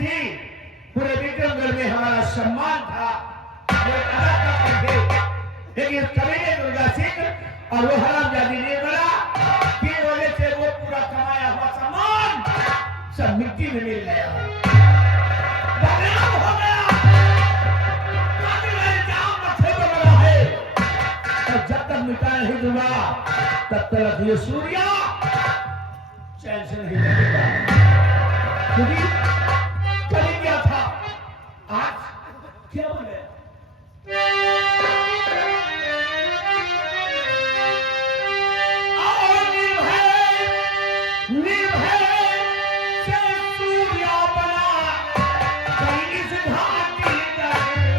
थी, पूरे विक्रमगढ़ में हमारा सम्मान था, वो अदा करते थे। लेकिन कबीरे दुर्गा सिंह और वो हरामजादी निर्मला की वजह से वो पूरा कमाया हुआ सम्मान सब मिट्टी में मिल गया, बदनाम हो गया। मेरे जाम मथे पर लगा है और जब तक मिटा नहीं दूंगा तब तक ये सूर्या चैन से नहीं लगेगा। क्योंकि कभी क्या था, आज क्या बन गया। और निर्भय से सूर्या बना कहीं इस घाटी में।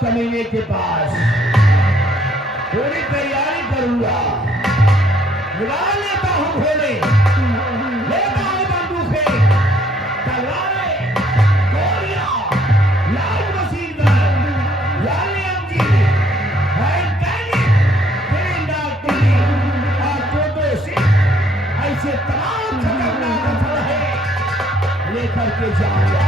कमीने के पास पूरी तैयारी करूंगा, बुला लेता हूँ घोड़े, लेता हूँ बंदूकें, तलवारें, गोलियां, लाल मशीनगन, लालियम जी, और जोदोशी, ऐसे तमाम खतरनाक हथियार है लेकर के जाऊंगा।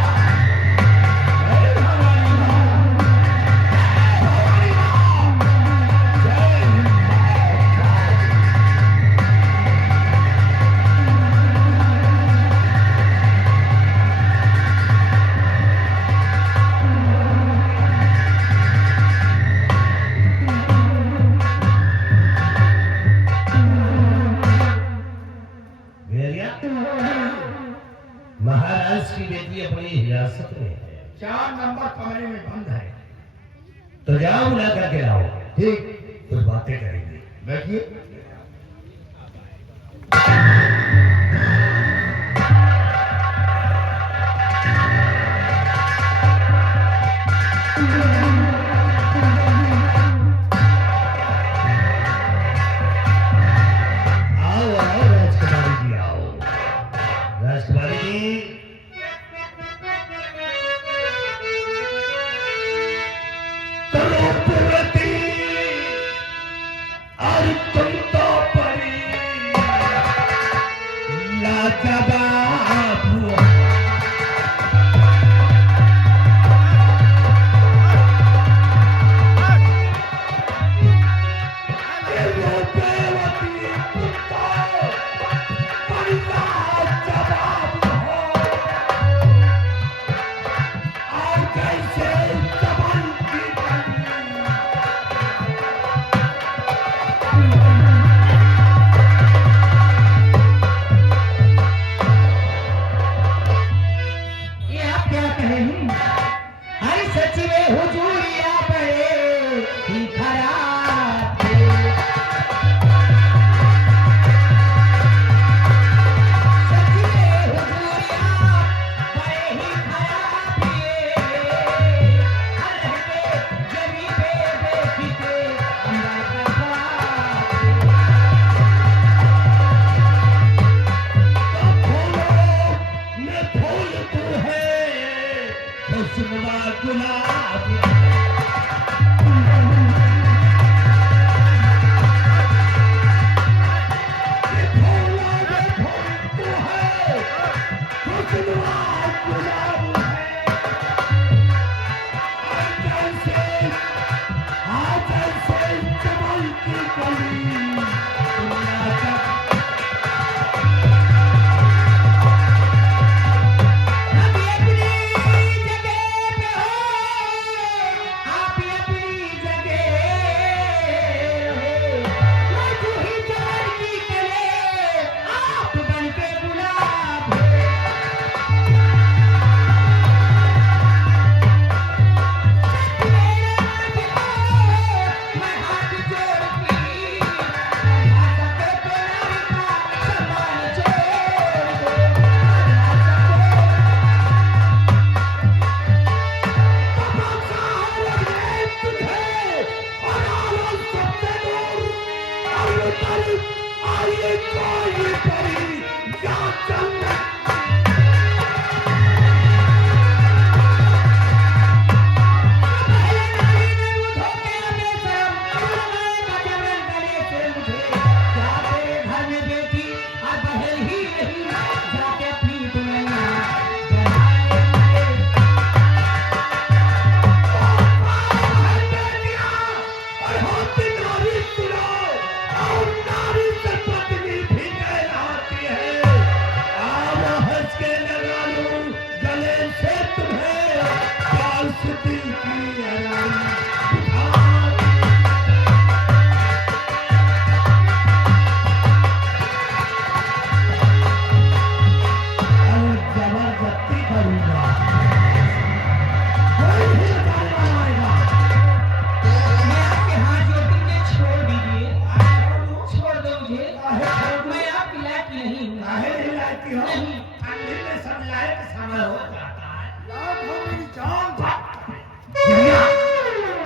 महाराज की बेटी अपनी हिरासत में है, 4 नंबर कमरे में बंद है, तो जाओ बुला करके लाओ। ठीक, कुछ बातें करेंगे, बैठिए।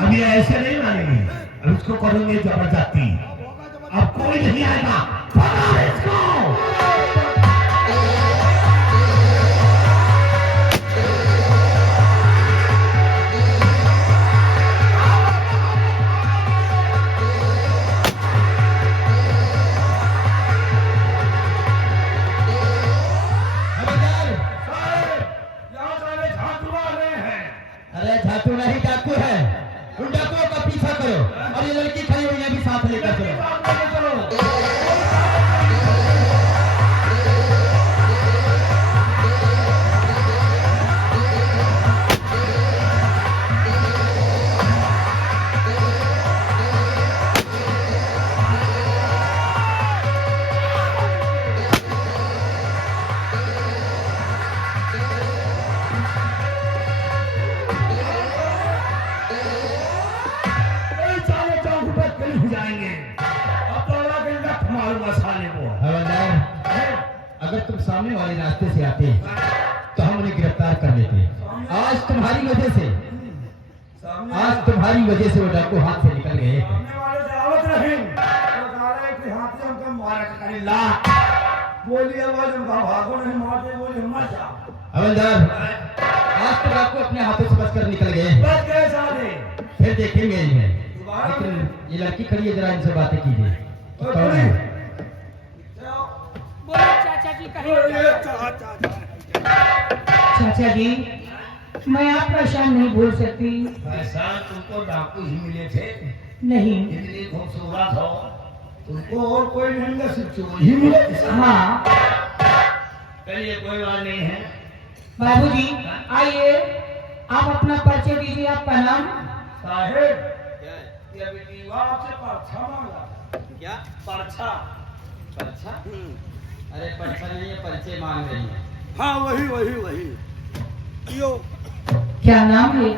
अब ये ऐसे नहीं मानेंगे, अब इसको करेंगे जबरदस्ती। अब कोई नहीं आएगा, पकड़ इसको। झाटू नहीं डाकू है, उन डाकुओं का पीछा करो और ये लड़की खड़ी हुई है भी साथ लेकर चलो। अगर तुम सामने वाले रास्ते से आते तो हम उन्हें गिरफ्तार कर लेते। आज तुम्हारी वजह से वो डाकू हाथ से निकल गए। हवलदार, आज तो डाकू अपने हाथों से बचकर निकल गए, फिर देखेंगे इन्हें। लेकिन ये लड़की खड़ी है, जरा इनसे बातें कीजिए। कौन है? चाचा जी, मैं आपका शान नहीं भूल सकती। ऐसा तुमको डाकू ही मिले थे? नहीं। इतनी खूबसूरत हो, उनको और कोई नहीं सिर्फ वही मिले। हाँ चलिए कोई बात नहीं है। बाबूजी आइए, आप अपना परिचय दीजिए, आपका नाम। साहेब ये बेटी आपसे परछा मांगा। क्या परछा? परछा? अरे परछा नहीं है, परिचय मांग रही है। हाँ वही यो। क्या नाम है?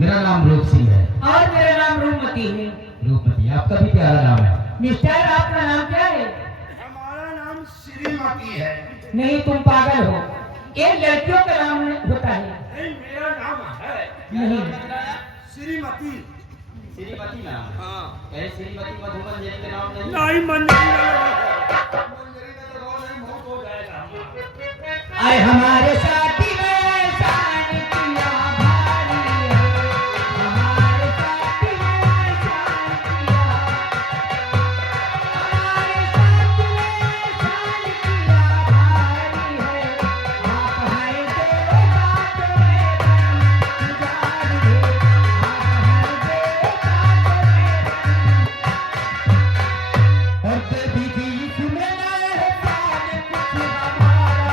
मेरा नाम रूप सिंह है। और मेरा नाम रूपमती है। रूपमती, आपका भी प्यारा नाम है। मिस्टर आपका नाम क्या है? हमारा नाम श्रीमती है। नहीं, तुम पागल हो, ये लड़कियों का नाम होता है। नहीं मेरा नाम है नहीं, श्रीमती। श्रीमती नाम है? हाँ कहीं श्रीमती मधुबन जी के नाम नहीं? नहीं मंजरी बहुत हो जाएगा। अरे हमारे साथी में शान किया भारी है, हमारे साथी में शान किया, हमारे साथी में शान किया भारी है, आप हैं तेरे बात में बनी जारी है, आप हैं तेरे बात में बनी। और तेरी बीच में नए साल कुछ हमारा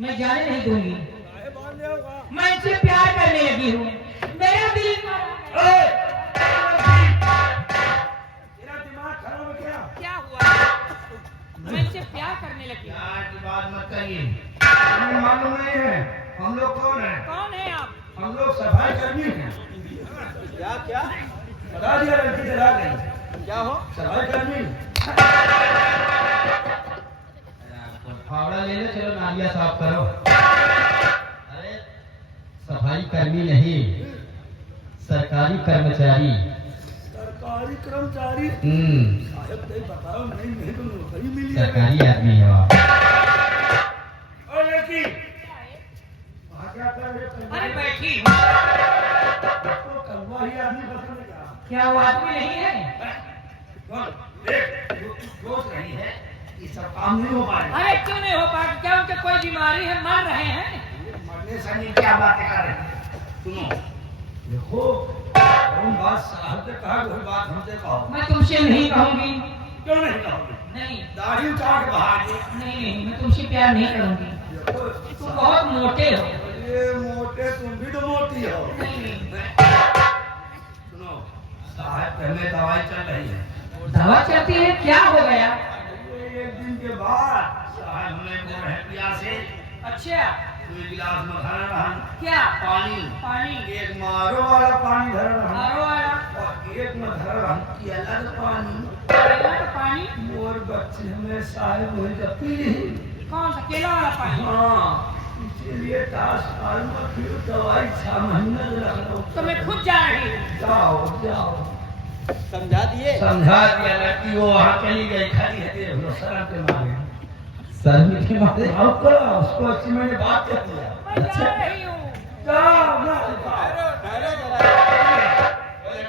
मैं जाने नहीं दूंगी। मैं इससे प्यार करने लगी हूँ, मेरा दिल तेरा दिमाग खराब है क्या? क्या हुआ? मैं इनसे प्यार करने लगी। प्यार की बात मत करिए। हमें मालूम नहीं है हम लोग कौन है। कौन है आप? हम लोग सफाई कर्मी हैं। क्या क्या बता दिया लड़की चला गई। क्या हो? सफाई कर्मी। फावड़ा ले लो, चलो नालिया साफ करो। अरे सफाई कर्मी नहीं, सरकारी कर्मचारी। सरकारी कर्मचारी। साहब नहीं बताओ। नहीं तो नौकरी मिली है। सरकारी आदमी है आप। और लड़की वहाँ क्या कर रहे हो? अरे बैठी। इसको कौवा ही आदमी पसंद है क्या? क्या वो आदमी नहीं है? कौन? देख जो तू सोच रही है ये सब काम नहीं हो पाएगा। अरे क्यों नहीं हो पा? क्या उनके कोई बीमारी है, मर रहे हैं? मरने से नहीं क्या बातें कर रहे हैं। सुनो देखो कौन बात साहब ने कहा कोई बात हमसे कहो। मैं तुमसे नहीं कहूंगी। क्यों नहीं कहोगे? नहीं दाढ़ी उतार के बहा दे। नहीं, मैं तुमसे प्यार नहीं करूंगी। देखो तुम बहुत मोटे हो। ये मोटे तुम भी तो मोटी हो। नहीं, सुनो साहब पहले दवाई चल रही है। दवा चलती है, क्या हो गया? एक दिन के बाद साहब हमें को रह पिया से अच्छा कोई गिलास में भरा रहा क्या? पानी। पानी एक मारो वाला पानी धर रहा आरो वाला और एक में धर रहा कि अलग पानी। केला का पानी? मोर बच्चे हमें साहब वही जब पी ली। कौन सा केला वाला पानी? हाँ इसीलिए साल में फिर दवाई 6 महीने रख लो। तो मैं खुद जा रही हूँ। जाओ जाओ। समझा दिए? समझा दिया लड़की वो वहाँ चली गई खड़ी है देख लो शर्म के मारे। शर्म के मारे? आपको उसको अच्छी मैंने बात कर दिया। मैं जा रही हूँ। जाओ ना ठहरो जरा। एक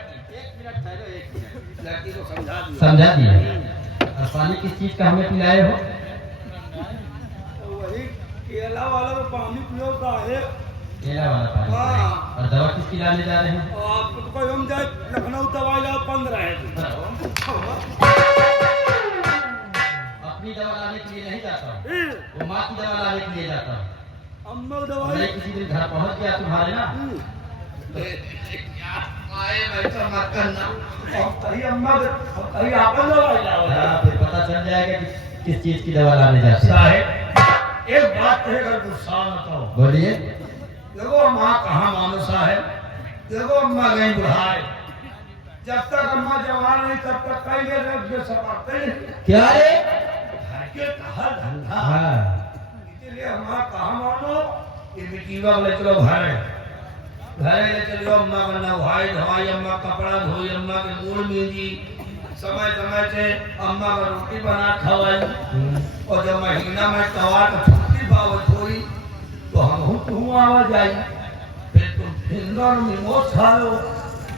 मिनट ठहरो, एक मिनट। लड़की को समझा दिया। समझा दिया। और पानी किस चीज का हमें पिलाए हो? वही केला वाला तो पानी पियो का है। केला वाला पानी। हाँ। और दवा किसकी लाने जा रहे हैं? आपको तो कोई हम जाए लखनऊ दवाई लाओ 15 है। अपनी दवा लाने के लिए नहीं जाता हूँ, वो माँ की दवा लाने के लिए जाता हूँ। अम्मा मैं दवाई। किसी दिन घर पहुँच गया तुम्हारे ना, आए बैठा मत करना और कहीं अम्मा और कहीं आपन दवा लाओ फिर पता चल जाएगा कि किस चीज की दवा लाने जाते हैं। साहेब एक बात कहेगा गुस्सा मत हो। बोलिए। देखो अम्मा कहाँ मानुसा है, देखो अम्मा नहीं बुढ़ाए, जब तक अम्मा जवान नहीं तब तक कई लोग सपाते नहीं। क्या रे? घर के कहा धंधा, हाँ। इसलिए अम्मा कहाँ मानो ये मिट्टीवा ले चलो घरे ले चलो, अम्मा का नहाई धोई, अम्मा कपड़ा धोई, अम्मा के मूड मेजी, समय समय से अम्मा का रोटी बना खवाई, और जब महीना में तवा का छुट्टी बावत हुई तो हम तू आवाज आई, फिर तुम फिंगर निमोस खा लो,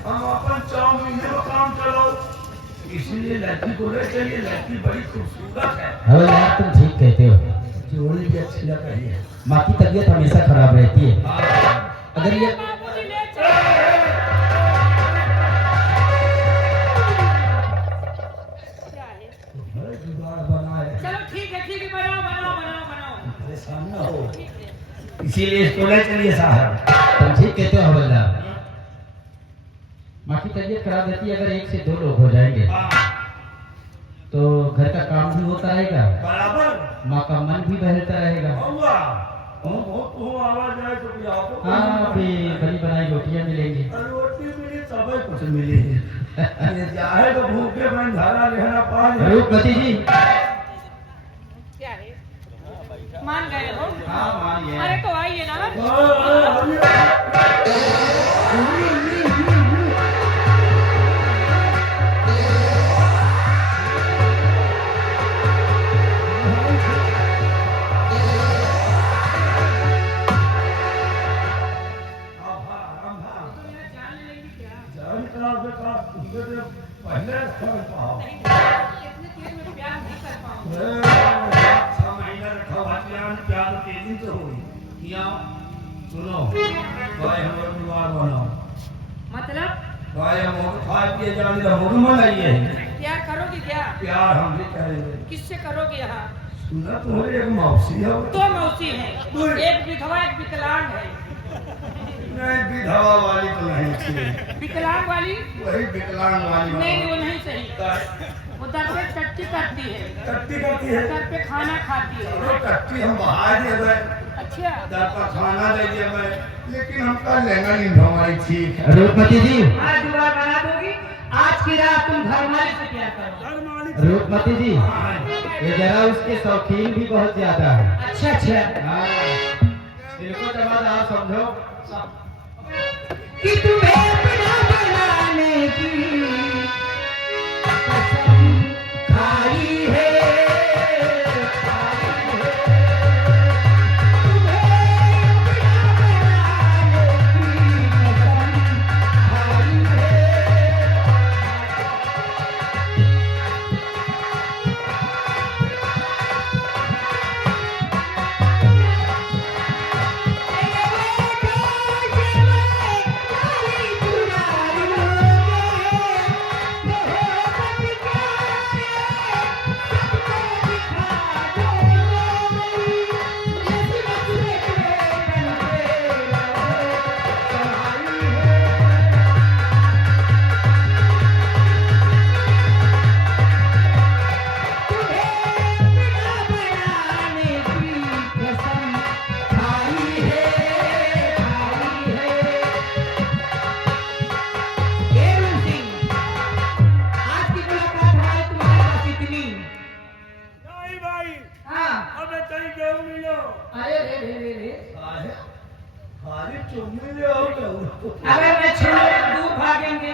हम अपन 4 महीने में काम चलो। इसलिए लड़की को ले चलिए, लड़की बड़ी खूबसूरत है, अरे यार तुम ठीक कहते हो, जोड़ी भी अच्छी लग रही है। माँ की तबीयत हमेशा खराब रहती है। अगर ये बाबूजी ले चलो। क्या है? बड़े जुगाड़ बनाए, चलो ठीक है बनाओ। परेशान न हो, इसीलिए इसको ले चलिए साहब। तुम ठीक कहते हो हवलदार। माँ की तबीयत खराब रहती है, अगर 1 से 2 लोग हो जाएंगे तो घर का काम भी होता रहेगा, बराबर माँ का मन भी बहलता रहेगा। होगा। आवाज आए तो भी आपको हाँ, फिर बनी बनाई रोटियां मिलेंगी। रोटी मिली तब कुछ मिली। ये चाहे तो भूखे में धारा रहना पा जाए। रूपमती जी। क्या है? मान गए हो? हाँ मान गए। अरे तो आइए ना। पहले इतने देर में प्यार नहीं कर पाऊंगा। 6 महीने रखा प्यार तेजी से हुई। यहाँ सुनो भाई, हम लोग विवाह बनाओ, मतलब भाई हम खाए पिए जाने का मुर्म बनाइए, प्यार करोगे क्या? प्यार हम भी करेंगे। किससे करोगे यहाँ? सुना तुम्हारी एक मौसी है, 2 मौसी हैं, एक विधवा एक विकलांग है। नहीं विधवा वाली तो नहीं थी, विकलांग वाली? वही विकलांग वाली। नहीं वो नहीं सही, वो दर पे टट्टी करती है, टट्टी करती है, दर पे खाना खाती है। चलो टट्टी हम बहा देवे, अच्छा दर पर खाना दे देवे, लेकिन हम कर लेंगे नहीं हमारी ठीक है। रूपमती जी। आज जुगाड़ बना दोगी, आज की रात तुम घर वाले से प्यार करो। रूपमती जी, ये जरा उसके शौकीन भी बहुत ज्यादा है। अच्छा हाँ, इनको जब आप समझो कि तुम्हें अपना बनाने की कसम खाई है, अबे मैं छोड़ दूर भागेंगे।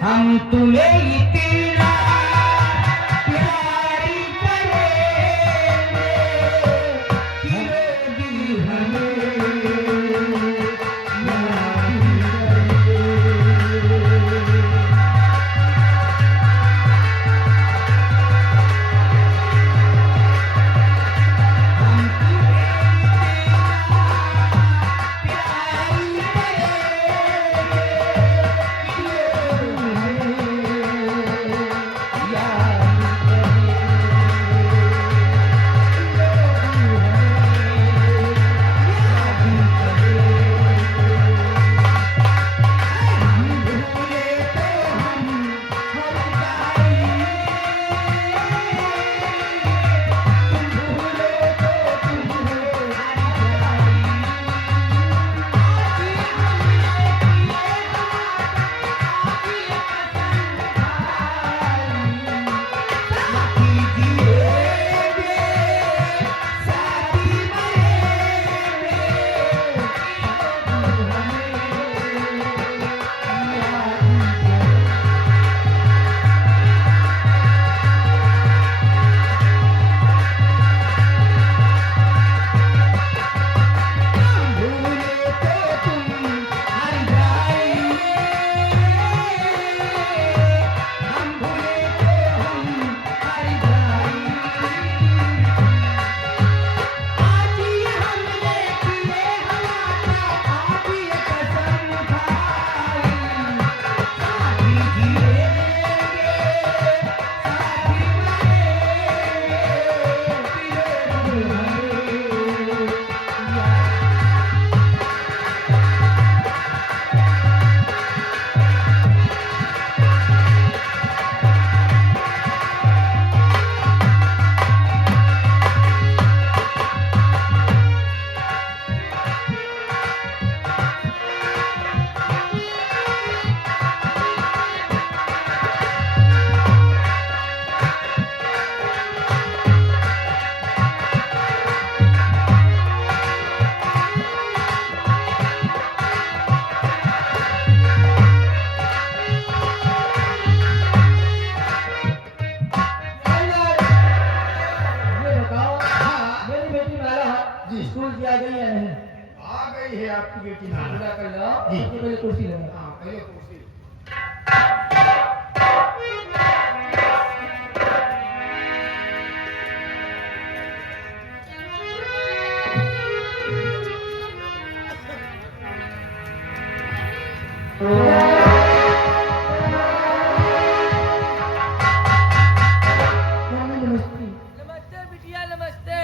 हम तुम्हें इतना प्यार करेंगे कि लोग हमें ये आपकी बेटी हाँ। पूरा कर लो जी। सबसे पहले कुर्सी लगा हाँ पहले कुर्सी नमस्ते बिटिया नमस्ते।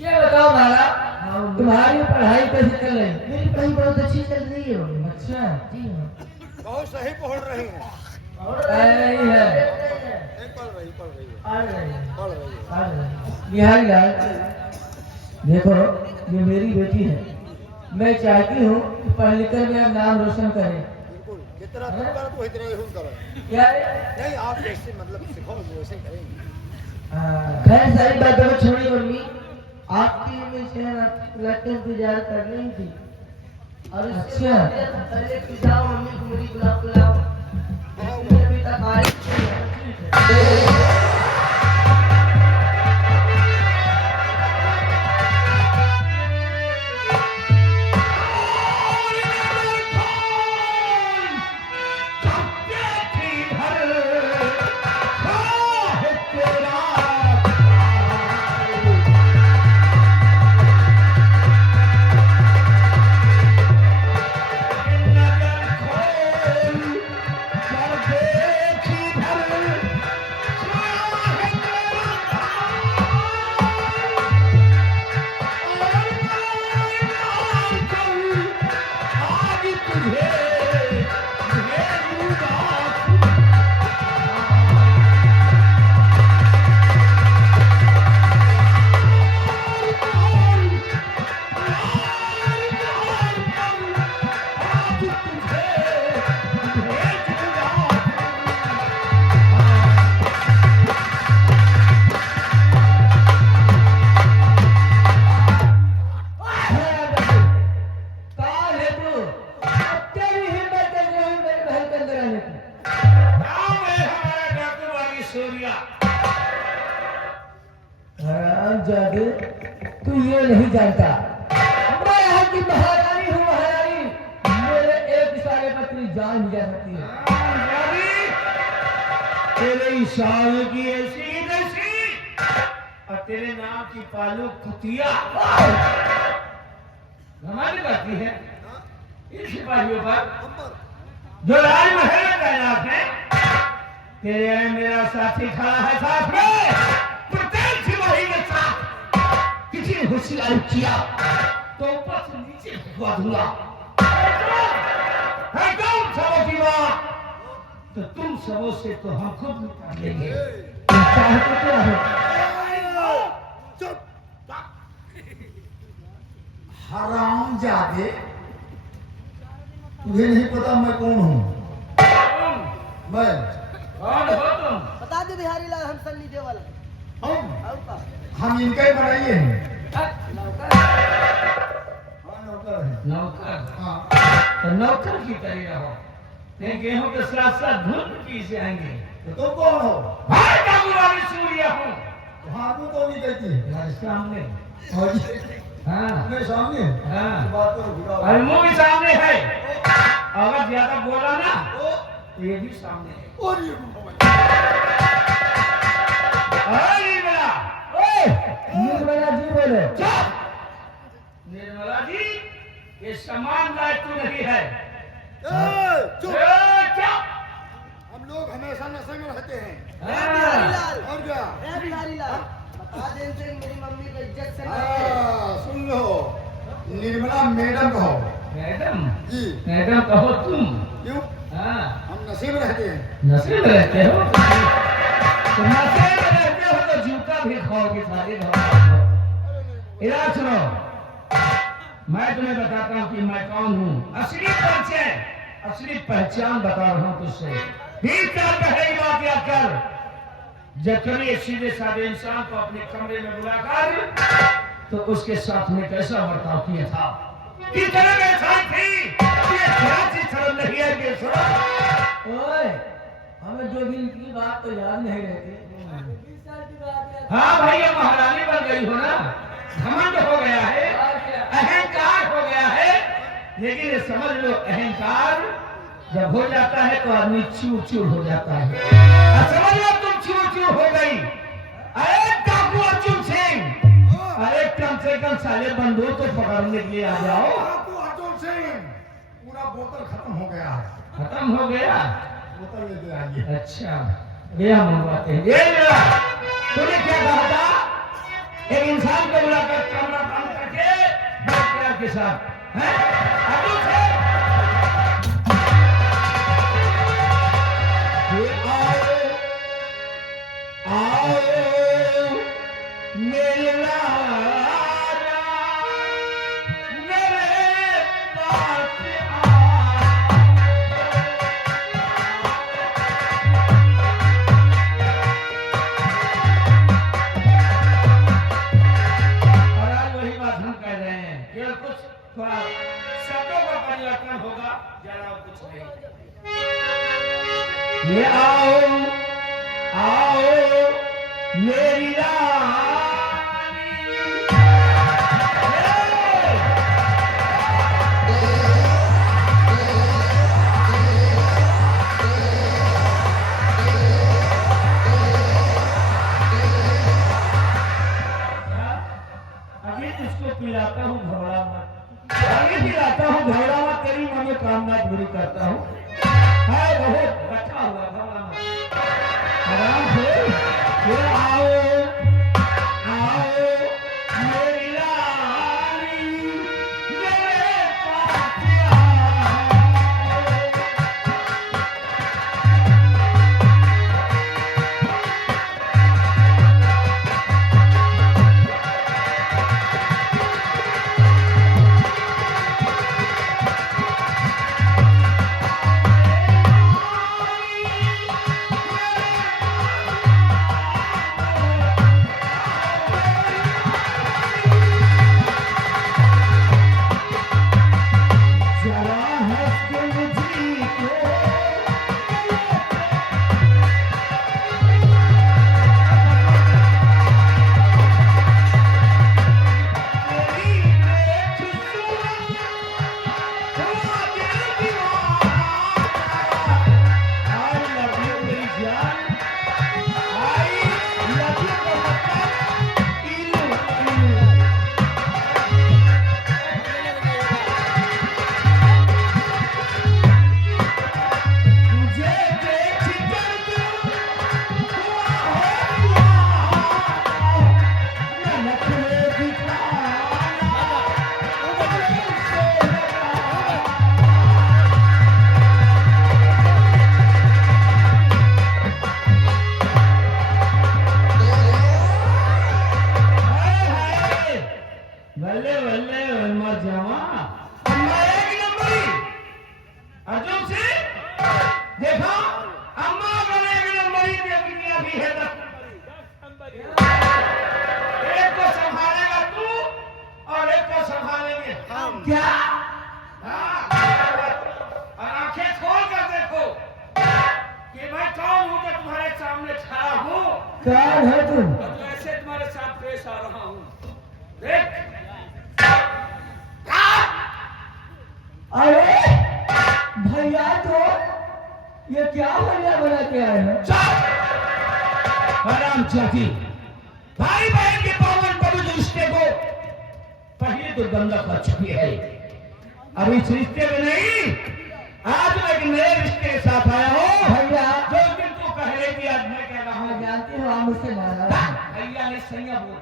ये बताओ माला तुम्हारी पढ़ाई कैसे चल रही है? मेरी पढ़ाई बहुत अच्छी चल रही है अच्छा जी हाँ बहुत सही पढ़ रही हैं। पढ़ रही है पढ़ रही है। पढ़ रही है पढ़ रही है। पढ़ रही है। बिहारी लाल देखो ये मेरी बेटी है, मैं चाहती हूँ कि पढ़ लिख कर मेरा नाम रोशन करे। बिल्कुल जितना तुम करो तो इतना ही हम करो। क्या नहीं आप जैसे मतलब सिखाओ वैसे ही करेंगे। खैर सारी बातों को छोड़िए मम्मी, आपकी मुझे लगता इंतजार कर रही थी। और अच्छा पहले जाओ मम्मी को मेरी बुलाओ अभी तक आई जादू तू ये नहीं जानता, मैं यहाँ की महारानी हूँ महारानी। मेरे एक इशारे पर तेरी जान भी जा सकती है। तेरे इशारों की ऐसी नशी और तेरे नाम की पालू कुतिया हमारी बाती है इन सिपाहियों पर जो राजमहल में तैनात है। तेरे मेरा साथी खड़ा है साथ में, प्रत्येक सिपाही के साथ किसी ने होशियारी किया तो ऊपर से नीचे फुकवा दूंगा। है कौन सबों की बात? तो तुम सबों से तो हम खुद निपट लेंगे। तुम चाहते क्या हो? हरामजादे तुझे नहीं पता मैं कौन हूँ? मैं कौन हो तुम? बता दे बिहारी लाल, हम सन्नी देवल हैं। हम इनका ही बनाइए हैं। नौकर हाँ नौकर है। नौकर? हाँ तो नौकर की तरह रहो, नहीं गेहूं के साथ साथ धूप पी से आएंगे। तो तुम कौन हो? भाई बाबूरानी सूर्य हूँ हाँ तू तो नहीं कहती है। तुम्हारे सामने। और हाँ मेरे सामने हाँ बात करो घुराओ। और मुंह भी सामने है, अगर ज्यादा बोला ना तो ये भी सामने है। अरे निर्मला, निर्मला जी बोले। चुप! निर्मला जी ये समान लायक तू नहीं है। चुप! ए, चुप! हम लोग हमेशा नशे में रहते हैं। बिहारी लाल, और क्या? बिहारी लाल, बता दे इनसे मेरी मम्मी को इज्जत से सुन लो निर्मला मैडम कहो। मैडम जी मैडम कहो तुम। क्यों? हाँ हम नशे में रहते हैं। नशे में रहते हो तो नशे में रहते हो तो जूता भी खाओगे सारे खाओगे। इधर सुनो, मैं तुम्हें बताता हूँ कि मैं कौन हूँ। असली परिचय असली पहचान बता रहा हूँ तुझसे। 20 साल पहले की बात याद कर, जब कभी एक सीधे साधे इंसान को अपने कमरे में बुलाकर तो उसके साथ में कैसा बर्ताव किया था, किस तरह की इंसान थी। ये थोड़ा सी शर्म नहीं है बेशरम। ओए, हमें जो भी इनकी बात तो याद नहीं रहती। हाँ भाई, अब महारानी बन गई हो ना, घमंड हो गया है, अहंकार लेकिन ये समझ लो अहंकार जब हो जाता है तो आदमी चूर चूर हो जाता है। अब समझ लो तुम चूर चूर हो गई। अरे डाकू अर्जुन सिंह, अरे कम से कम साले बंदूक तो पकड़ने के लिए आ जाओ। डाकू अर्जुन सिंह, पूरा बोतल खत्म हो गया है। खत्म हो गया? बोतल लेते आइए। अच्छा ये हम मंगवाते हैं। ये मेरा तूने क्या कहा था? एक इंसान को बुलाकर कमरा बंद करके बड़े प्यार के साथ हैं? अर्जुन सिंह, ये आओ आओ मेरे राजा, मेरे पास आओ। और आज वही बात हम कह रहे हैं, केवल कुछ थोड़ा शब्दों का परिवर्तन होगा, जरा और कुछ नहीं। ये आओ आओ मेरी रानी, अभी इसको पिलाता हूँ घबरा मत, अभी पिलाता हूँ घबरा मत, तेरी मनोकामना पूरी करता हूँ। है बहुत रखा हुआ, घबरा मत, आराम से। ये आओ आओ मेरी रानी, मेरे पास आओ। जरा हंस के मुझको तेरी हुआ दिल दीवाना। I love you मेरी जान, I love you का मतलब इलू इलू। तुझे देख कर हुआ है दीवाना, नमक में दिखाना से लगा। हाय हाय, बल्ले बल्ले उम्र जमा, अम्मा एक नंबरी। अर्जुन सिंह देखो, अम्मा बने एक नंबरी में दुनिया भी है 10 नंबरी। एक को संभालेगा तू और एक को संभालेंगे हम। क्या? हाँ, और आंखें खोल कर देखो कि मैं कौन हूँ, तो तुम्हारे सामने खड़ा हूँ कौन है तुम? और जो ऐसे तुम्हारे साथ पेश आ रहा हूँ। देख अरे भैया, तो ये क्या भैया बना के आए हैं? आराम चाची, भाई बहन के पावन पवित्र रिश्ते को पहले तो गंगा कर चुकी है। अब इस रिश्ते में नहीं, आज मैं एक नए रिश्ते के साथ आया हूँ। भैया, जो दिन तू कह रही थी आज मैं कह रहा मैं हूँ। जानती हूँ आप मुझसे नाराज हैं। भैया ने सैया बोल।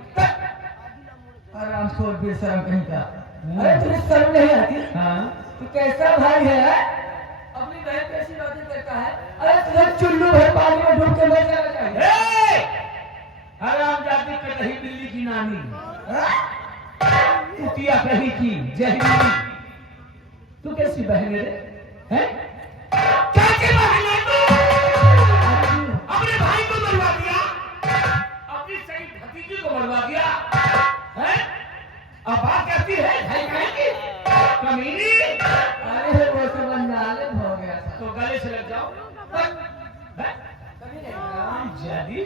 आराम छोड़ भी शर्म कहीं का। अरे तुझे शर्म नहीं आती? हाँ, तू कैसा भाई है? अपनी बहन कैसी बातें करता है? अरे तुझे चुल्लू भर पानी में डूब के मर जाना चाहिए। आराम जाती कटही बिल्ली की नानी, कुतिया कही की जहरीली। तू कैसी बहन है रे? हैं? कैसी बहन है तू? अपने भाई को मरवा दिया, अपनी सही भतीजी को मरवा दिया, हैं? अब बात कहती है भाई बहन की कमीनी। अरे वो तो बंजाले हो गया था। तो गले से लग जाओ। हैं? जादी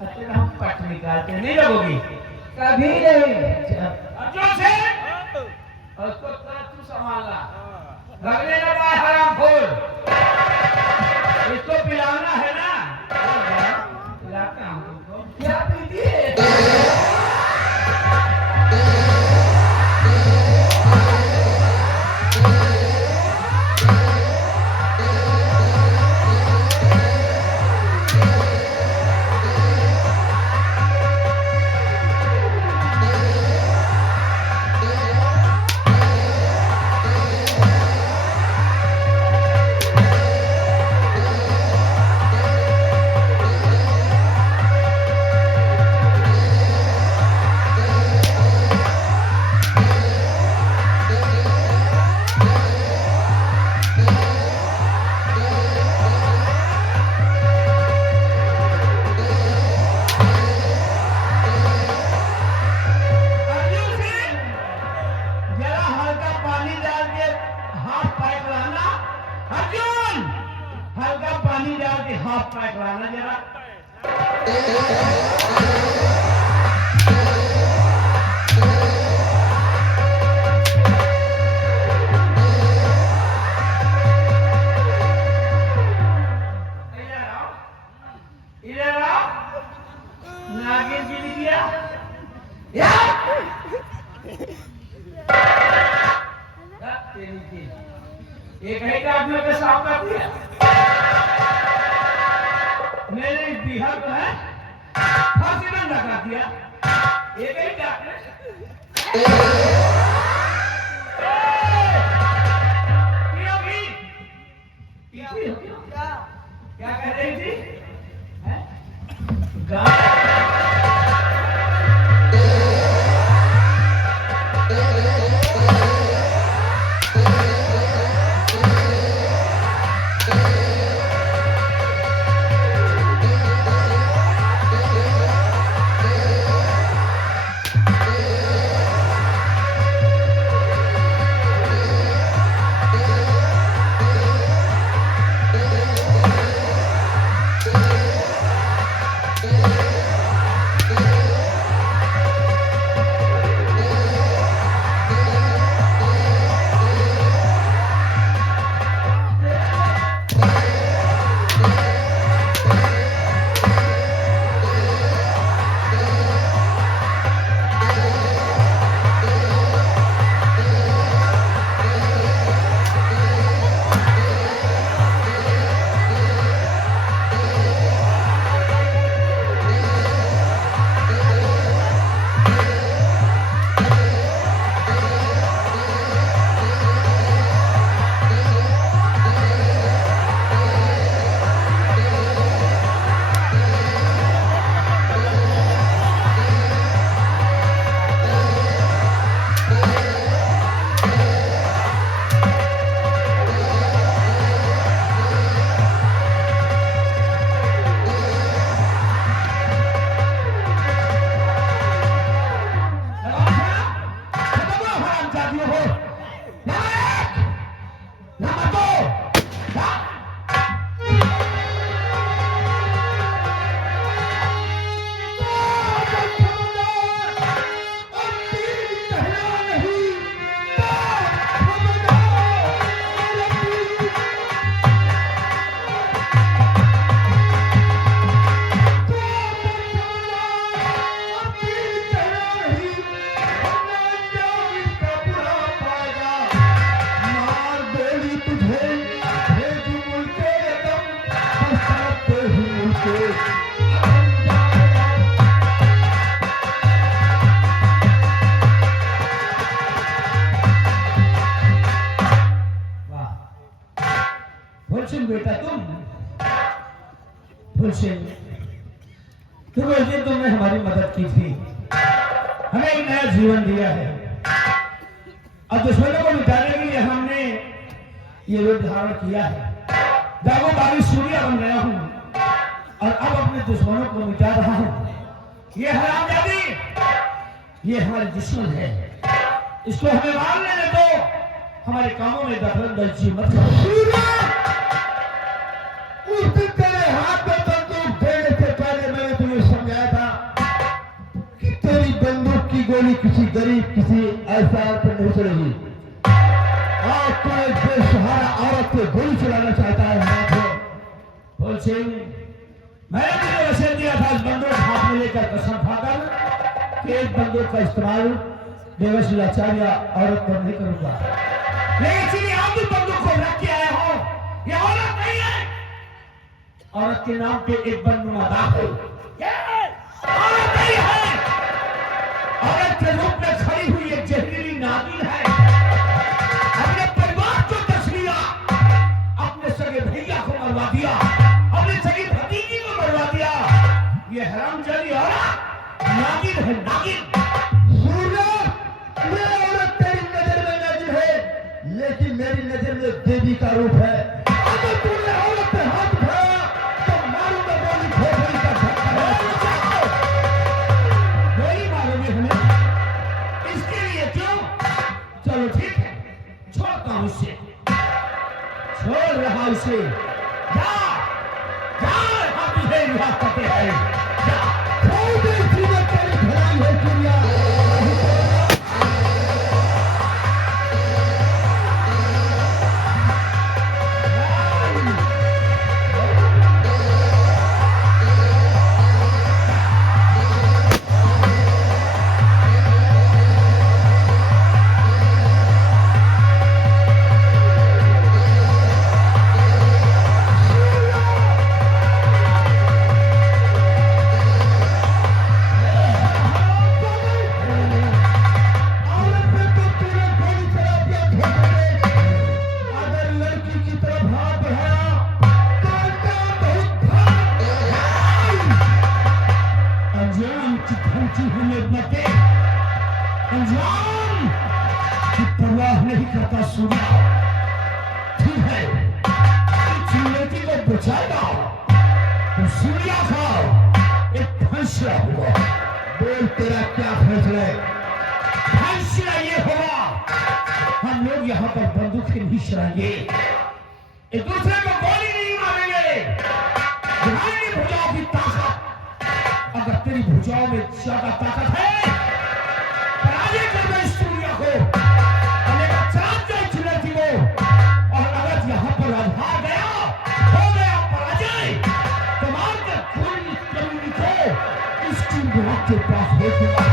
अच्छा, हम पट निकालते नहीं लगोगी कभी नहीं। अर्जुन से और उसको तरफ एक ही आदमी के साफ कर दिया मैंने बिहार को है फांसी में लगा दिया एक ही डॉक्टर क्या कह रही थी बेटा तुम तुमने हमारी मदद की थी हमें एक नया जीवन दिया है और दुश्मनों को मिटाने के लिए हमने ये रूप धारण किया है जागो बारिश सूर्य बन गया हूं और अब अपने दुश्मनों को मिटा रहा हूं ये हरामजादी ये हमारे दुश्मन है इसको हमें मार लेने दो हमारे कामों में दखलंदाजी मत करो उस दिन तेरे हाथ में बंदूक देने से पहले मैंने तुम्हें समझाया था कि तेरी बंदूक की गोली किसी गरीब किसी ऐसा पर नहीं चलेगी और तू एक बेसहारा औरत पे गोली चलाना चाहता है बोल सिंह मैंने तुझे वचन दिया था इस बंदूक हाथ में लेकर कसम खाकर कि एक बंदूक का इस्तेमाल बेवश लाचार या औरत पर नहीं करूंगा लेकिन इसीलिए आप भी बंदूक को रख के आए हो ये औरत नहीं है औरत के नाम पे एक बंदूक दाग है औरत नहीं है औरत के रूप में खड़ी हुई एक जहरीली नागिन है अपने परिवार को दस लिया अपने सगे भैया को मरवा दिया अपने सगी भतीजी को मरवा दिया ये हरामजादी औरत नागिन है नागिन ये औरत तेरी नजर में नागिन है लेकिन मेरी नजर में देवी का रूप है अगर तूने औरत पे हाथ उठाया तो मारूंगा गोली खोपड़ी का झटका गोली मारोगे हमें इसके लिए क्यों चलो ठीक है छोड़ता हूं उसे छोड़ रहा उसे जा जा हम तुझे विवाह करते हैं जा छोड़ दे जीवन तेरी भलाई है दुनिया नहीं करता सूर्या। ठीक है, चुनौती को बचाएगा तो सूर्या का एक फैसला हुआ। बोल तेरा क्या फैसला है? फैसला ये होगा, हम लोग यहाँ पर बंदूकें नहीं चलाएंगे, एक दूसरे को गोली नहीं मारेंगे, दिखाएंगे भुजाओं की ताकत। अगर तेरी भुजाओं में ज्यादा ताकत है, पराजय कर दे सूर्या को, अनेका चांद जाए चुनौती को। और अगर यहाँ पर हार गया, हो गया पराजय, तो मारकर कोई कमी को इसकी गुलाब के पास भेजूंगा।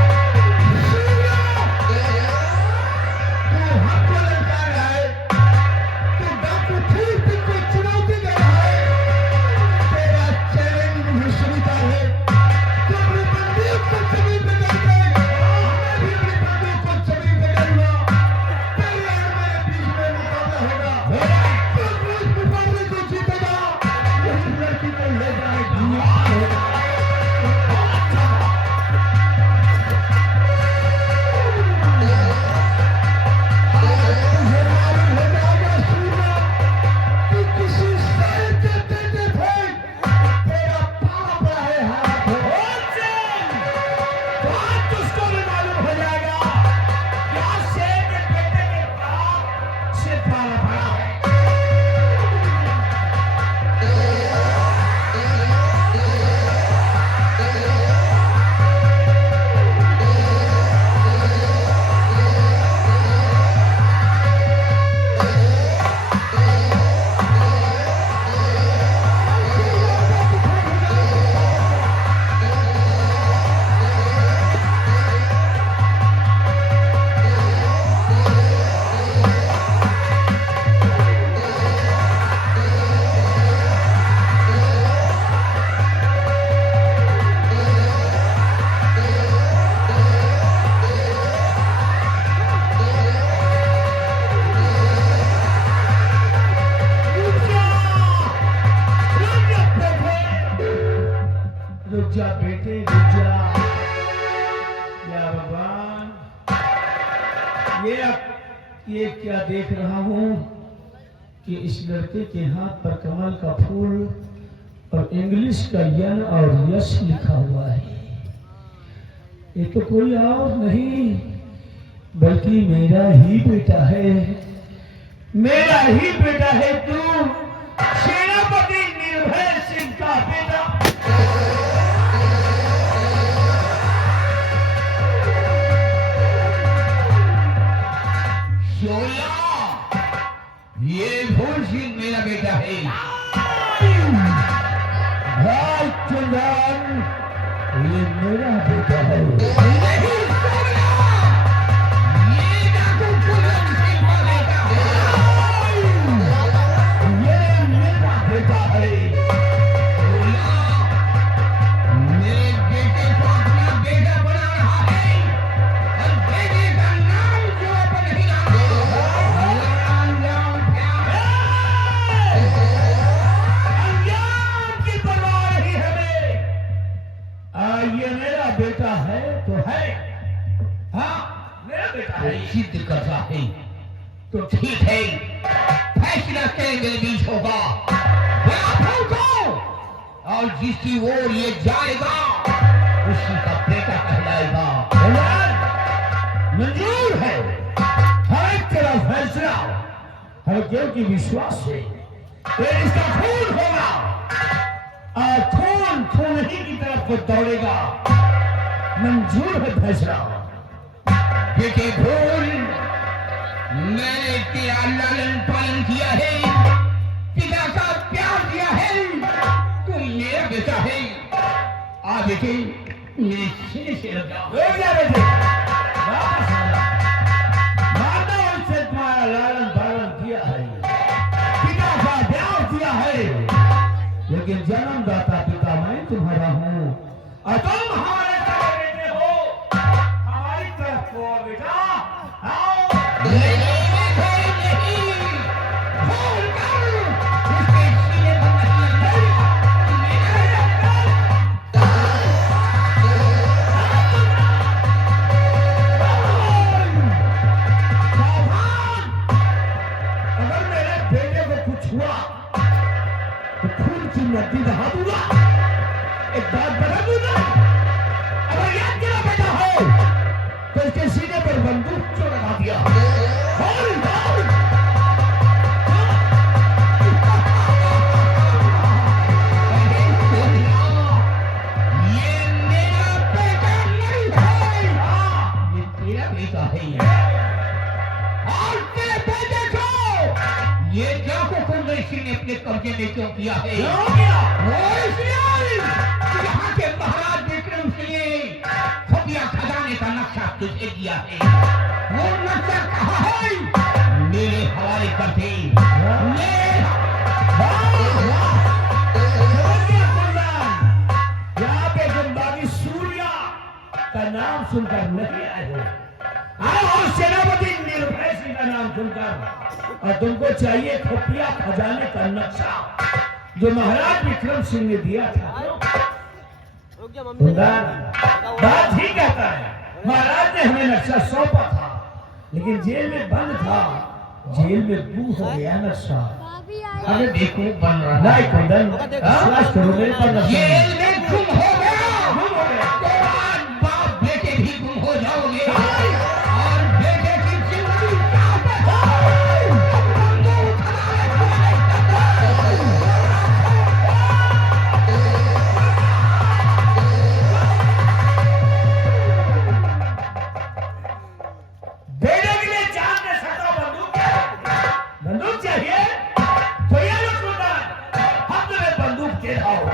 रुक जा बेटे, रुक जा। या भगवान, ये क्या देख रहा हूँ कि इस लड़के के हाथ पर कमल का फूल और इंग्लिश का यन और यश लिखा हुआ है। ये तो कोई और नहीं बल्कि मेरा ही बेटा है, मेरा ही बेटा है तू, सेनापति निर्भय सिंह का बेटा। ये भूल सिंह मेरा बेटा है। भाई चंदन, ये मेरा बेटा है। ये डाकू कुंदन सिंह का बेटा है। ये मेरा बेटा है। मेरे बेटे को अपना बेटा बना रहा है और बेटे का नाम जो अपन नहीं अंजाम की परवाह नहीं हमें। ये मेरा बेटा है तो है, हाँ मेरा बेटा है। सिद्ध कर रहा है तो ठीक है, फैसला करेंगे बीच होगा। और जिसकी ओर ये जाएगा उसी का बेटा कहलाएगा। मंजूर है, हर तेरा फैसला हर देव की विश्वास से फिर इसका खून होगा और खून खून ही की तरफ को दौड़ेगा। मंजूर है फैसला। बेटे भूल, मैंने तेरा लालन पालन किया है, पिता का प्यार दिया है, तू मेरा बेटा है। आ बेटे मेरे सीने से लग जाओ। रुक जा बेटे, वापस आ जा। माता से तुम्हारा लालन पालन किया है, पिता का प्यार दिया है, लेकिन जन्मदाता पिता मैं तुम्हारा हूँ और तुम हमारे तरफ बेटे हो। हमारी तरफ को बेटा आओ। नहीं, भूल कर उसके सीने पर मत लगना। सावधान, तो खून की नदी बहा दूंगा। एक बात बता दूंगा, अगर याद किया बेटा हो तो इसके सीने पर बंदूक क्यों लगा दिया? बोल, बोल। ये मेरा बेटा नहीं है, ये तेरा बेटा है। और तेरे बेटे को ये जाको कुरैशी ने अपने कब्जे में क्यों किया है? क्यों किया? वो इसलिए कि यहाँ के महाराज विक्रम सिंह ने खुफिया खजाने का नक्शा तुझे दिया है। वो नक्शा कहाँ है? मेरे हवाले कर दे। यहाँ पे गुंबागी सूर्या का नाम सुनकर नहीं आए हो, आए हो सेनापति निर्भय सिंह का नाम सुनकर। और तुमको चाहिए खुफिया खजाने का नक्शा जो महाराज विक्रम सिंह ने दिया था। बात ही कहता है, महाराज ने हमें नक्शा सौंपा था, लेकिन जेल में बंद था, जेल में गुम हो गया नक्शा। अरे देखो बन रहा नहीं कुंदन, विश्वास करो मेरे पर नक्शा जेल में गुम हो गया। गुम हो गया। तो आज बाप बेटे भी गुम हो जाओगे और बेटे की जिंदगी कहाँ पे है? बेटे के लिए जान दे सकता बंदूक चाहिए? बंदूक चाहिए तो ये लो कुंदन, हम तुम्हें बंदूक दे रहा हूं।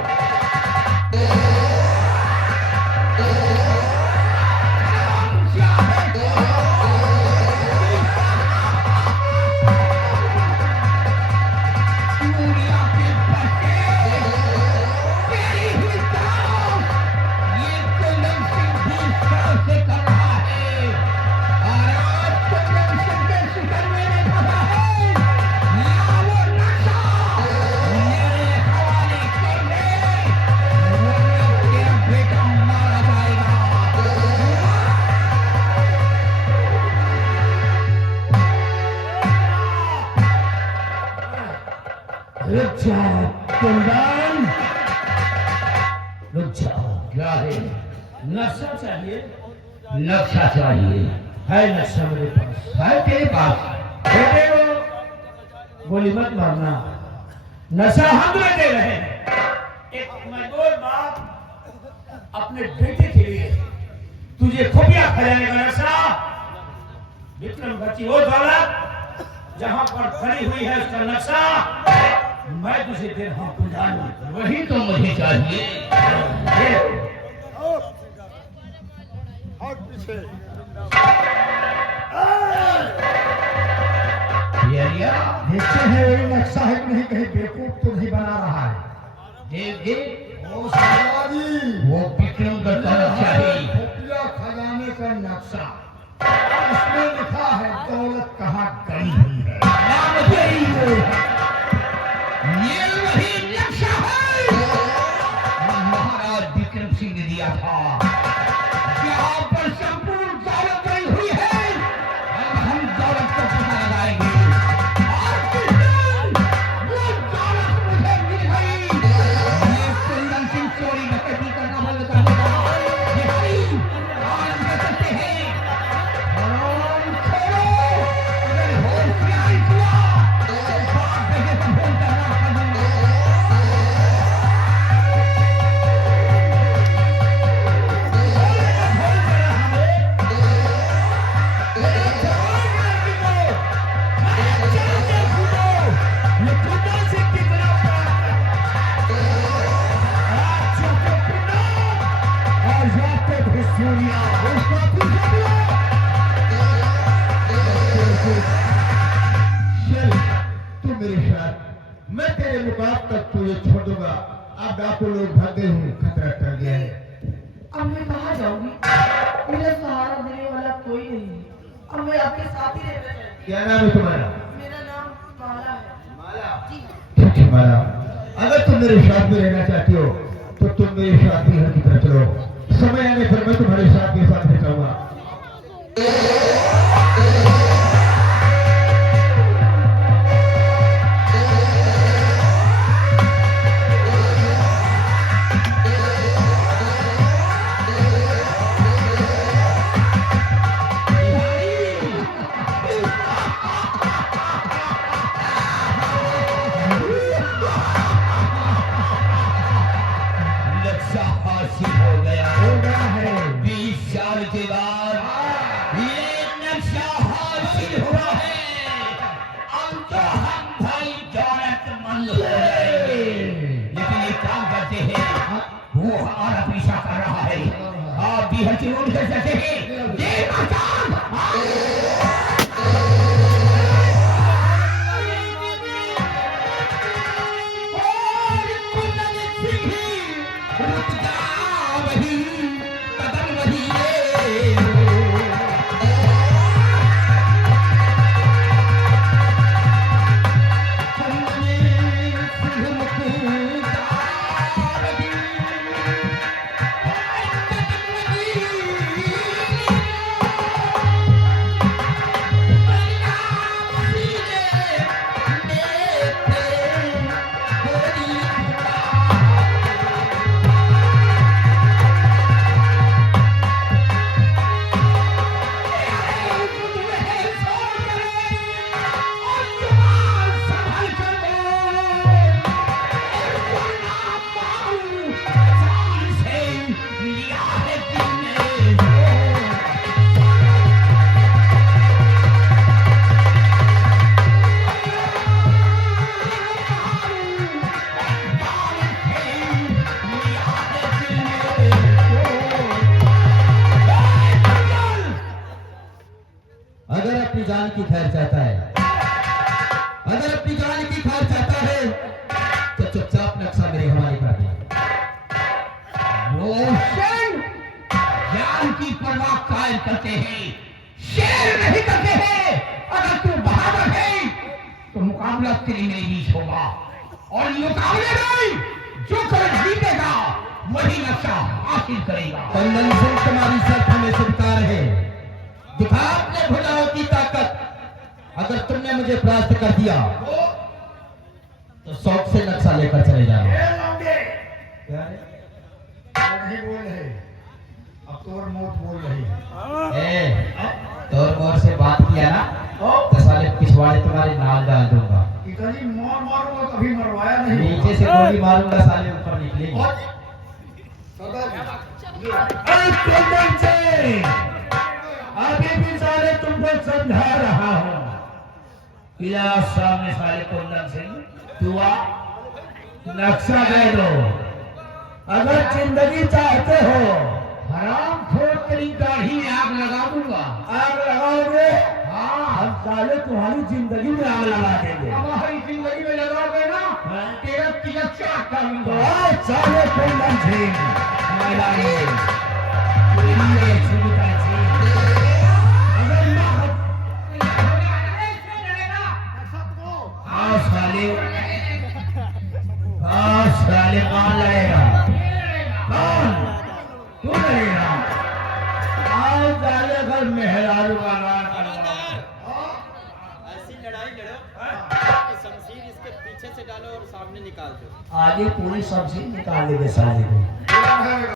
दुनिया के बच्चे तेरी ही तरह ये कुंदन सिंह भी सर से कर रहा है। और आज कुंदन सिंह के शिकार में फंसा है। या वो नशा मेरे हवाले कर दे, वरना तेरा बेटा मारा जाएगा। रुक जाओ कुंदन, रुक जाओ। क्या है? नक्शा चाहिए? नक्शा चाहिए। है नक्शा मेरे पास। है तेरे पास? बेटे को गोली मत मारना, नशा हम तुम्हें दे रहे हैं। एक मजबूर बाप अपने बेटे के लिए तुझे खुफिया खजाने का नशा, विक्रम बची वो दौलत जहां पर खड़ी हुई है उसका नक्शा मैं तुझे दे रहा हूं कुंदन। वही तो मुझे चाहिए। ये येरिया देखते हैं वही नक्शा है कि नहीं, कहीं बेवकूफ तो नहीं बना रहा है। देव देव ओ सरदारजी, वो विक्रमगढ़ का नक्शा है। खुफिया खजाने का नक्शा, इसमें लिखा है दौलत कहाँ गई हुई है। नाम यही है। ये वही नक्शा है जो महाराज विक्रम सिंह ने दिया था। यहाँ पर संपूर्ण दौलत गई हुई है। अब हम दौलत को पता लगाएंगे। और किस दिन वो दौलत मुझे मिल गई, ये कुंदन सिंह चोरी डकैती करना बंद कर देगा। ये हरी आनंद कर सकते हैं। हराम खोरो, अगर होशियारी किया तो बाप बेटे को फोन करना कर दूंगा। चल, तू मेरे साथ, मैं तेरे मुकाम तक तुझे छोड़ दूंगा। अब डाकू लोग भागे हूँ, खतरा टल गया है। अब मैं कहाँ जाऊंगी? मेरा सहारा देने वाला कोई नहीं है। अब मैं आपके साथ ही रहना चाहती क्या नाम है तुम्हारा? हूँ। मेरा नाम माला है। माला। जी। ठीक है माला, अगर तुम मेरे साथ में रहना चाहती हो तो तुम मेरे साथ ही घर की तरफ चलो। समय आने पर मैं तुम्हारे साथ के साथ जाऊंगा। और पीछा कर रहा है। आप भी हर चीज कर सकते हैं। ये मचान अगर अपनी जान की खैर चाहता है, अगर अपनी जान की खैर चाहता है तो चुपचाप नक्शा मेरे हवाले कर दे। रोशन जान की परवाह कायम करते हैं, शेर नहीं करते हैं। अगर तू बहादुर है तो मुकाबला तेरे मेरे बीच होगा, और मुकाबले में जो कर जीतेगा वही नक्शा हासिल करेगा। कंदन सिंह तुम्हारी शर्त हमें स्वीकार है। दिखा अपने भुजाओं की ताकत। अगर तुमने मुझे परास्त कर दिया तो शौक से नक्शा लेकर चले जाओ। ए लौंडे, क्या है? वो नहीं बोल रहे, अब तो और मौत बोल रही है। तोर मोर से बात किया ना ओ, तो साले पिछवाड़े तुम्हारे नाल डाल दूंगा। इतनी मार मारूंगा कभी मरवाया नहीं। नीचे से गोली मारूंगा, साले ऊपर निकलेंगे। और अरे कुंदन सिंह, अभी भी साले तुमको समझा रहा हूं। किला सामने साले कुंदन सिंह, तू आ, नक्शा दे दो। अगर जिंदगी चाहते हो, हराम खोर तेरी दाढ़ी में आग लगा दूंगा। आग लगाओगे, हाँ, हम साले तुम्हारी जिंदगी में आग लगा देंगे। हमारी जिंदगी में लगाओगे ना हाँ? तेरा तिलक चाट तो डालूंगा। आओ साले कुंदन सिंह, मैदानी अगर आओ साले, आओ साले, कौन लड़ेगा? कौन? तू लड़ेगा? आओ साले, अगर मेहरारू का नाम ऐसी लड़ाई लड़ो कि शमशीर इसके पीछे से डालो और सामने निकाल दो। आगे पूरी सब्जी निकाल देंगे साले को।